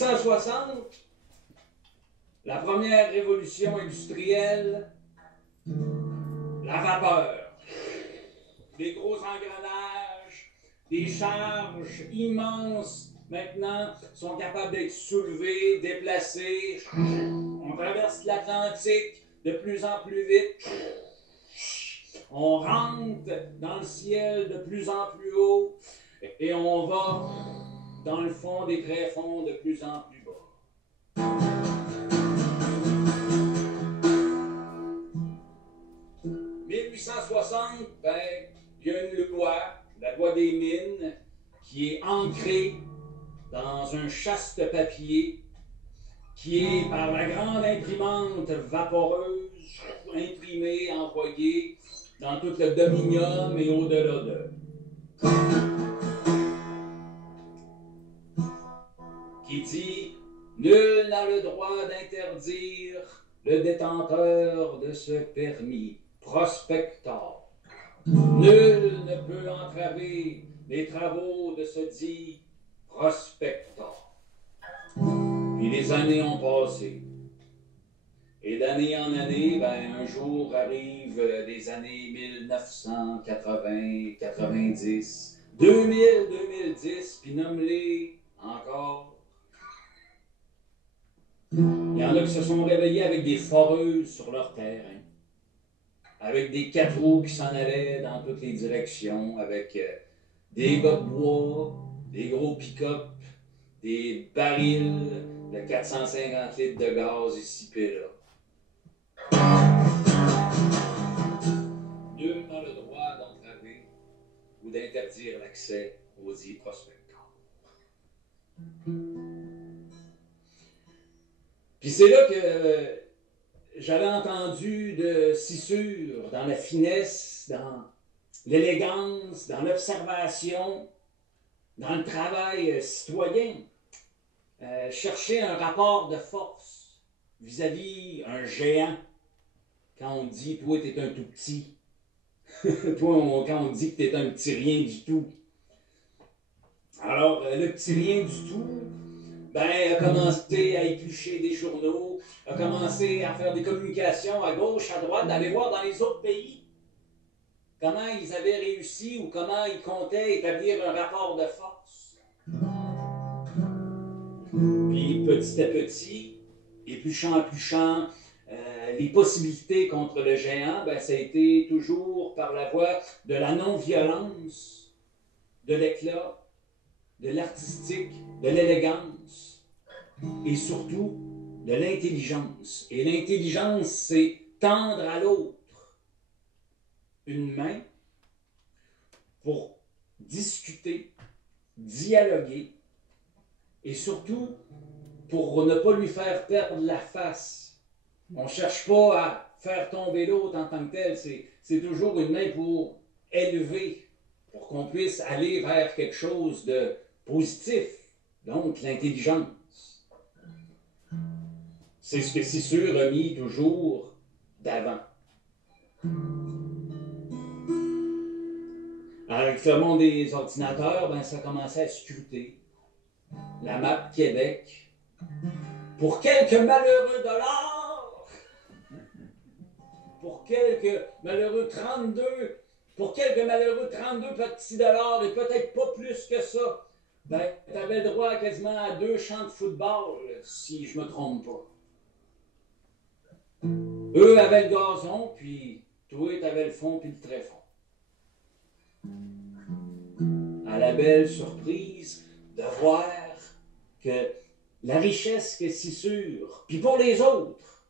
1860, la première révolution industrielle, la vapeur, des gros engrenages, des charges immenses maintenant sont capables d'être soulevées, déplacées. On traverse l'Atlantique de plus en plus vite. On rentre dans le ciel de plus en plus haut et on va dans le fond des tréfonds de plus en plus bas. 1860, ben, il y a une loi, la loi des mines, qui est ancrée dans un chaste papier qui est par la grande imprimante vaporeuse imprimée, envoyée dans tout le dominium et au-delà d'eux. Qui dit « Nul n'a le droit d'interdire le détenteur de ce permis, prospector. Nul ne peut entraver les travaux de ce dit prospector. » Puis les années ont passé. Et d'année en année, ben, un jour arrivent les années 1980, 90, 2000, 2010, puis nomme-les encore. Il y en a qui se sont réveillés avec des foreuses sur leur terrain, avec des 4 roues qui s'en allaient dans toutes les directions, avec des gars de bois, des gros pick-up, des barils de 450 litres de gaz ici et là. Nul n'a le droit d'entraver ou d'interdire l'accès aux dits prospecteurs. Puis c'est là que j'avais entendu de Cissure dans la finesse, dans l'élégance, dans l'observation, dans le travail citoyen, chercher un rapport de force vis-à-vis un géant. Quand on dit, toi, t'es un tout petit. Toi, quand on dit que t'es un petit rien du tout. Alors, le petit rien du tout, ben, a commencé à éplucher des journaux, a commencé à faire des communications à gauche, à droite, d'aller voir dans les autres pays comment ils avaient réussi ou comment ils comptaient établir un rapport de force. Puis, petit à petit, épluchant, les possibilités contre le géant, ben, ça a été toujours par la voie de la non-violence, de l'éclat, de l'artistique, de l'élégance et surtout de l'intelligence. Et l'intelligence, c'est tendre à l'autre une main pour discuter, dialoguer et surtout pour ne pas lui faire perdre la face. On ne cherche pas à faire tomber l'autre en tant que tel, c'est toujours une main pour élever, pour qu'on puisse aller vers quelque chose de positif, donc l'intelligence. C'est ce que Cissure a mis toujours d'avant. Avec le monde des ordinateurs, ben, ça commençait à scruter la map Québec pour quelques malheureux dollars. Pour quelques malheureux 32 petits dollars et peut-être pas plus que ça, ben, tu avais le droit quasiment à 2 champs de football, si je me trompe pas. Eux avaient le gazon, puis toi, tu avais le fond puis le tréfonds. À la belle surprise de voir que la richesse que Cissure, puis pour les autres,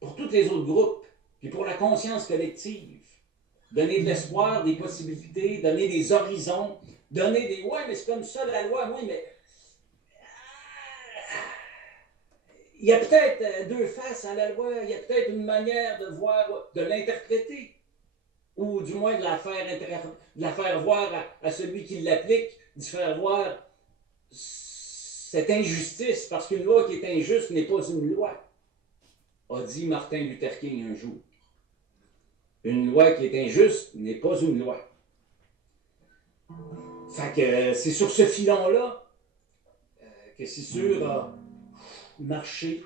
pour tous les autres groupes, puis pour la conscience collective, donner de l'espoir, des possibilités, donner des horizons, donner des « ouais, mais c'est comme ça la loi, oui, mais... » Il y a peut-être 2 faces à la loi, il y a peut-être une manière de voir, de l'interpréter, ou du moins de la faire voir à celui qui l'applique, de faire voir cette injustice, parce qu'une loi qui est injuste n'est pas une loi, a dit Martin Luther King un jour. Une loi qui est injuste n'est pas une loi. Fait que c'est sur ce filon-là que Cissure a marché,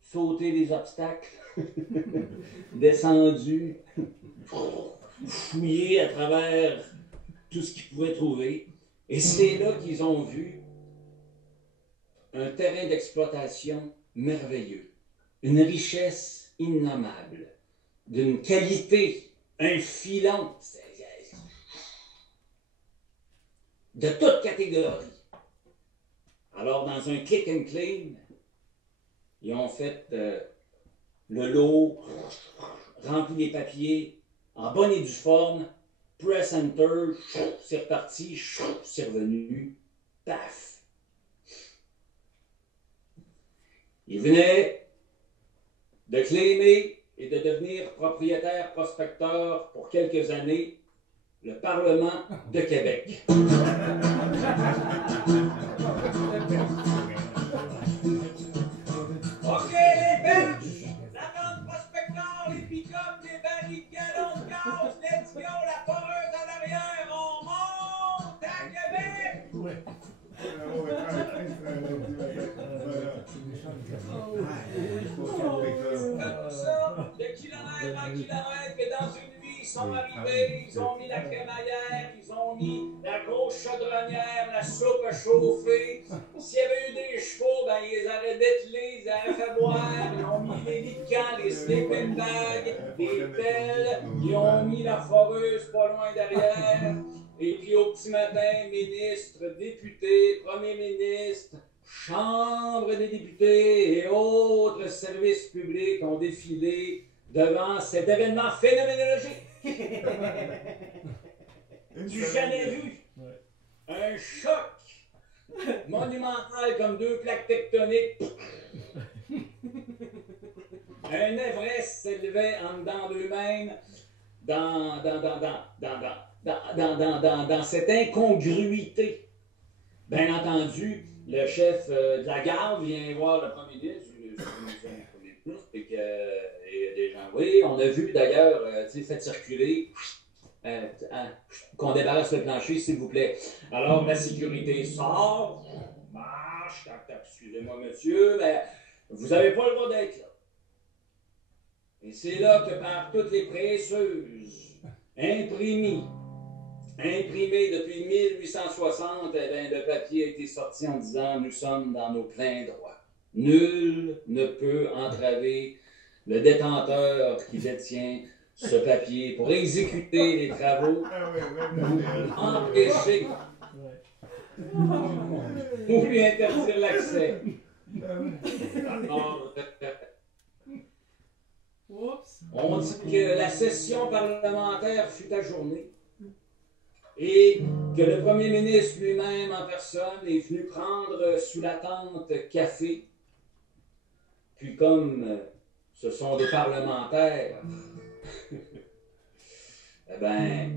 sauté des obstacles, descendu, fouillé à travers tout ce qu'ils pouvaient trouver. Et c'est là qu'ils ont vu un terrain d'exploitation merveilleux, une richesse innommable, d'une qualité, un filon de toute catégorie. Alors, dans un click and clean, ils ont fait le lot, rempli les papiers, en bonne et due forme, press enter, c'est reparti, c'est revenu, paf. Il venait de claimer et de devenir propriétaire prospecteur pour quelques années le Parlement de Québec. OK, les Belges, la grande prospecteur, les pick-up, les barils de galons de gaz, let's go, la foreuse en arrière, on monte à Québec! Ouais. Comme ça, de kilomètre en kilomètre, que dans une nuit, ils sont arrivés, ils ont mis la crémaillère, ils ont mis la grosse chaudronnière, la soupe à chauffer. S'il y avait eu des chevaux, ben, ils les auraient dételés, ils auraient fait boire, ils ont mis les lits de camp, les sleeping bags, les pelles, ils ont mis la foreuse pas loin derrière. Et puis au petit matin, ministre, député, premier ministre, Chambre des députés et autres services publics ont défilé devant cet événement phénoménologique. Du jamais vu. Un choc monumental comme deux plaques tectoniques. Un Everest s'élevait en dedans d'eux-mêmes dans cette incongruité. Bien entendu, le chef de la garde vient voir le premier ministre, et des gens, oui, on a vu d'ailleurs, faites circuler, qu'on débarrasse le plancher, s'il vous plaît. Alors, la sécurité sort, marche, tac, tac, excusez-moi, monsieur, mais vous n'avez pas le droit d'être là. Et c'est là que par toutes les presseuses, imprimées depuis 1860, eh bien, le papier a été sorti en disant « Nous sommes dans nos pleins droits. Nul ne peut entraver le détenteur qui détient ce papier pour exécuter les travaux ou empêcher ou lui interdire l'accès. » On dit que la session parlementaire fut ajournée et que le premier ministre lui-même en personne est venu prendre sous la tente café. Puis comme ce sont des parlementaires, eh bien,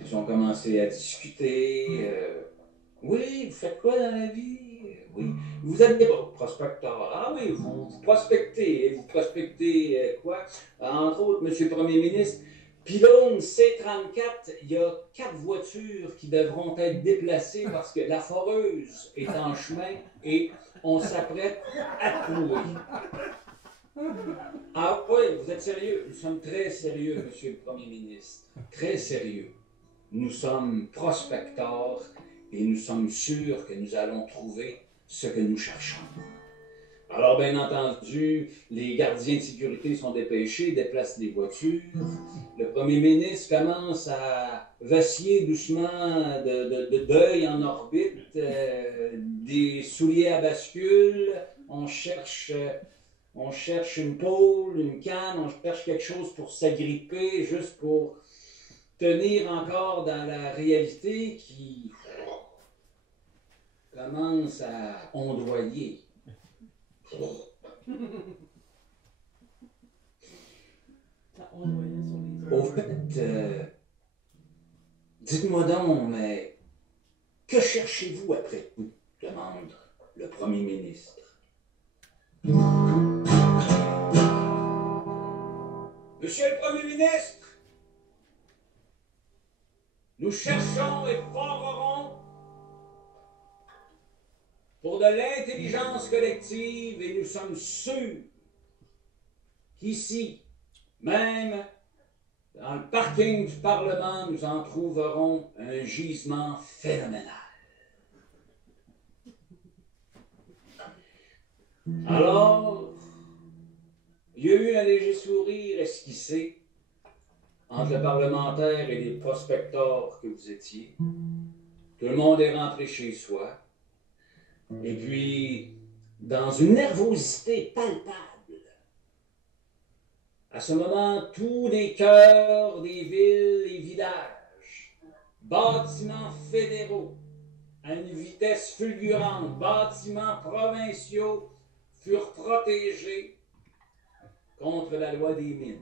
ils ont commencé à discuter. Oui, vous faites quoi dans la vie? Oui, vous êtes des prospecteurs. Ah oui, vous prospectez. Vous prospectez quoi? Entre autres, Monsieur le Premier ministre, pylône C34, il y a 4 voitures qui devront être déplacées parce que la foreuse est en chemin et on s'apprête à trouver. Ah oui, vous êtes sérieux? Nous sommes très sérieux, Monsieur le Premier ministre. Très sérieux. Nous sommes prospecteurs et nous sommes sûrs que nous allons trouver ce que nous cherchons. Alors, bien entendu, les gardiens de sécurité sont dépêchés, déplacent les voitures. Le premier ministre commence à vaciller doucement de deuil en orbite, des souliers à bascule. On cherche une pôle, une canne, on cherche quelque chose pour s'agripper, juste pour tenir encore dans la réalité qui commence à ondoyer. Au fait, dites-moi donc, mais que cherchez-vous après tout? Demande le Premier ministre. Monsieur le Premier ministre, nous cherchons et forerons de l'intelligence collective et nous sommes sûrs qu'ici, même dans le parking du Parlement, nous en trouverons un gisement phénoménal. Alors, il y a eu un léger sourire esquissé entre le parlementaire et les prospecteurs que vous étiez. Tout le monde est rentré chez soi. Et puis, dans une nervosité palpable, à ce moment, tous les cœurs des villes et villages, bâtiments fédéraux, à une vitesse fulgurante, bâtiments provinciaux furent protégés contre la loi des mines.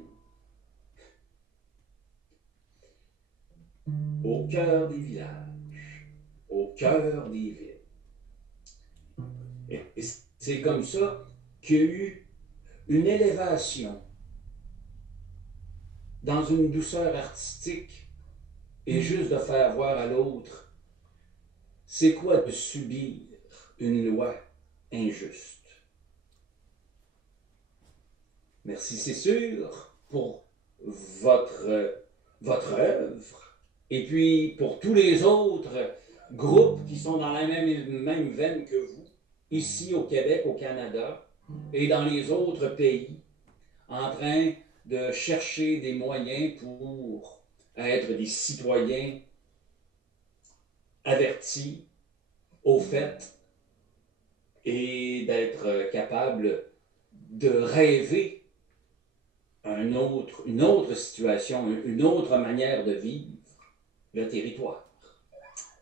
Au cœur des villages, au cœur des villes. Et c'est comme ça qu'il y a eu une élévation dans une douceur artistique et juste de faire voir à l'autre c'est quoi de subir une loi injuste. Merci, c'est sûr, pour votre œuvre et puis pour tous les autres groupes qui sont dans la même veine que vous, ici au Québec, au Canada et dans les autres pays, en train de chercher des moyens pour être des citoyens avertis, au fait, et d'être capables de rêver une autre situation, une autre manière de vivre le territoire.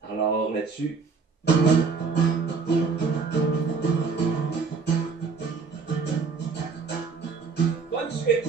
Alors là-dessus, bonne suite!